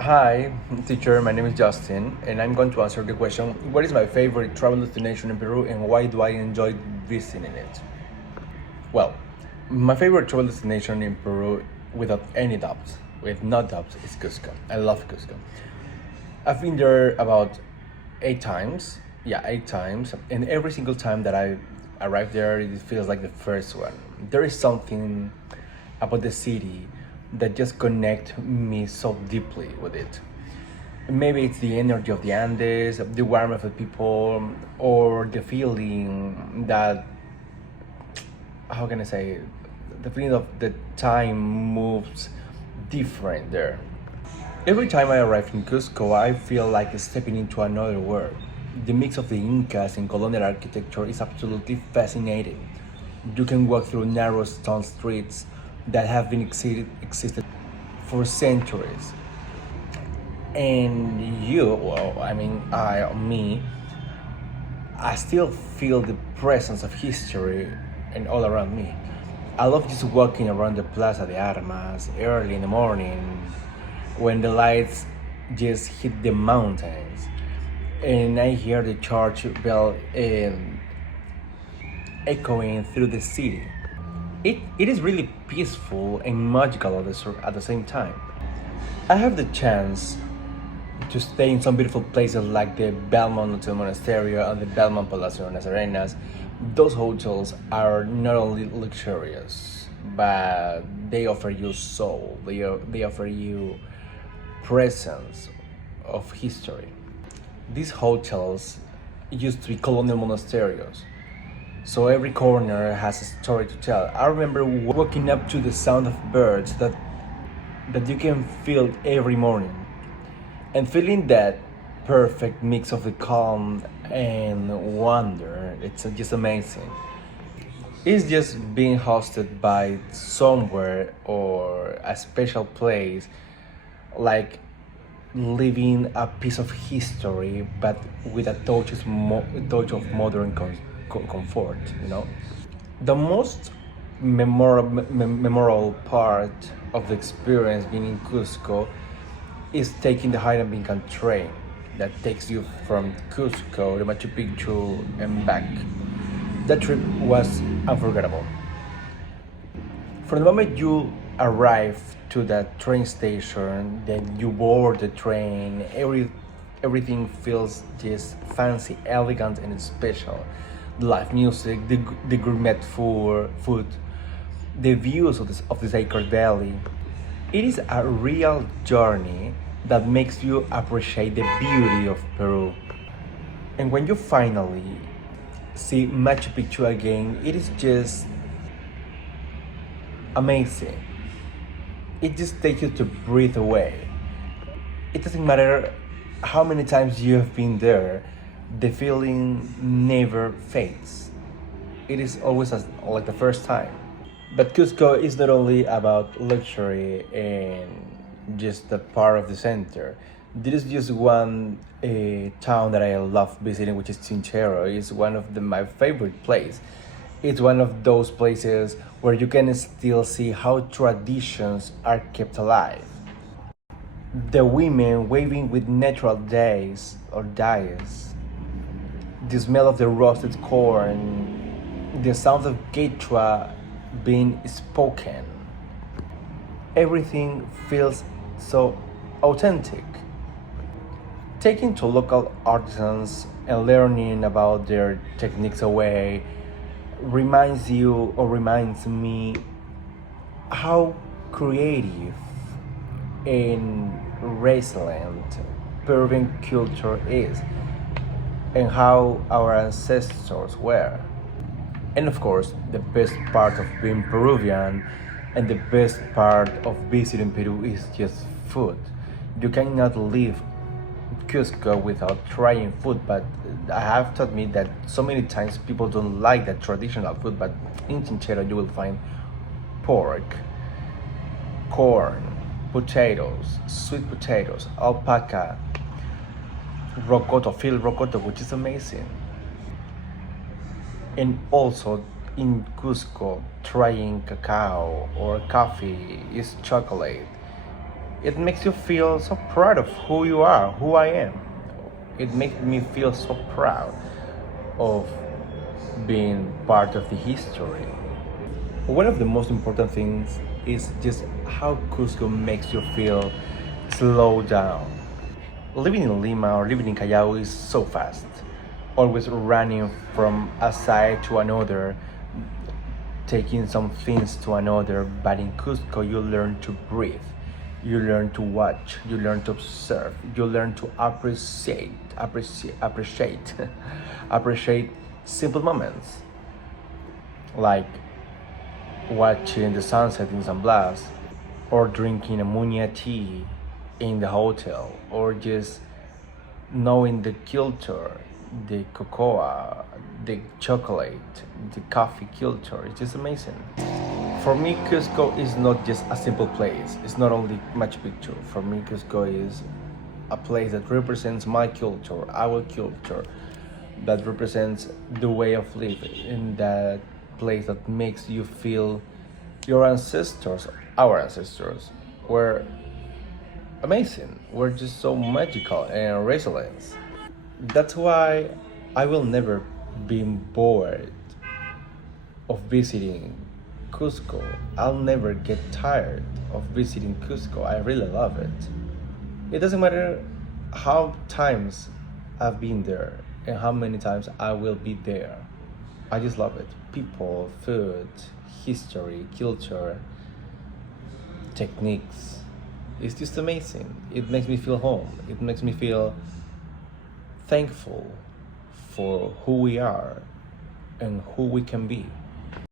Hi, teacher. My name is Justin, and I'm going to answer the question: what is my favorite travel destination in Peru, and why do I enjoy visiting it? Well, my favorite travel destination in Peru, without any doubt, with no doubt, is Cusco. I love Cusco. I've been there about 8 times. Yeah, 8 times, and every single time that I arrive there, it feels like the first one. There is something about the city that just connect me so deeply with it. Maybe it's the energy of the Andes, the warmth of the people, or the feeling that, how can I say, the feeling of the time moves different there. Every time I arrive in Cusco, I feel like stepping into another world. The mix of the Incas and colonial architecture is absolutely fascinating. You can walk through narrow stone streets that have been existed for centuries. And I still feel the presence of history and all around me. I love just walking around the Plaza de Armas early in the morning when the lights just hit the mountains and I hear the church bell echoing through the city. It is really peaceful and magical at the same time. I have the chance to stay in some beautiful places like the Belmont Hotel Monasterio and the Belmont Palacio en las Arenas. Those hotels are not only luxurious, but they offer you soul. They offer you presence of history. These hotels used to be colonial monasteries, so every corner has a story to tell. I remember waking up to the sound of birds that you can feel every morning and feeling that perfect mix of the calm and wonder. It's just amazing. It's just being hosted by somewhere or a special place, like living a piece of history but with a touch of modern comfort, you know. The most memorable part of the experience being in Cusco is taking the Bincan train that takes you from Cusco to Machu Picchu and back. That trip was unforgettable. From the moment you arrive to that train station, then you board the train, everything feels just fancy, elegant, and special. The live music, the gourmet food, the views of the Sacred Valley. It is a real journey that makes you appreciate the beauty of Peru. And when you finally see Machu Picchu again, it is just amazing. It just takes you to breathe away. It doesn't matter how many times you have been there, the feeling never fades. It is always like the first time. But Cusco is not only about luxury and just the part of the center. There is just one town that I love visiting, which is Chinchero. It's one of my favorite places. It's one of those places where you can still see how traditions are kept alive. The women waving with natural dyes or dyes, the smell of the roasted corn, the sound of Quechua being spoken. Everything feels so authentic. Taking to local artisans and learning about their techniques away reminds me how creative and resilient Peruvian culture is and how our ancestors were. And of course, the best part of being Peruvian and the best part of visiting Peru is just food. You cannot leave Cusco without trying food, but I have to admit that so many times people don't like that traditional food, but in Chinchero you will find pork, corn, potatoes, sweet potatoes, alpaca, rocoto, field rocoto, which is amazing. And also in Cusco, trying cacao or coffee is chocolate. It makes you feel so proud of who you are, who I am. It makes me feel so proud of being part of the history. One of the most important things is just how Cusco makes you feel slow down. Living in Lima or living in Callao is so fast, always running from a side to another, taking some things to another. But in Cusco, you learn to breathe, you learn to watch, you learn to observe, you learn to appreciate, appreciate simple moments like watching the sunset in San Blas, or drinking a muña tea in the hotel, or just knowing the culture, the cocoa, the chocolate, the coffee culture. It's just amazing. For me, Cusco is not just a simple place. It's not only Machu Picchu. For me, Cusco is a place that represents my culture, our culture, that represents the way of living, in that place that makes you feel your ancestors, our ancestors, were amazing. We're just so magical and resilient. That's why I will never be bored of visiting Cusco. I'll never get tired of visiting Cusco. I really love it. It doesn't matter how times I've been there and how many times I will be there. I just love it. People, food, history, culture, techniques. It's just amazing. It makes me feel home. It makes me feel thankful for who we are and who we can be.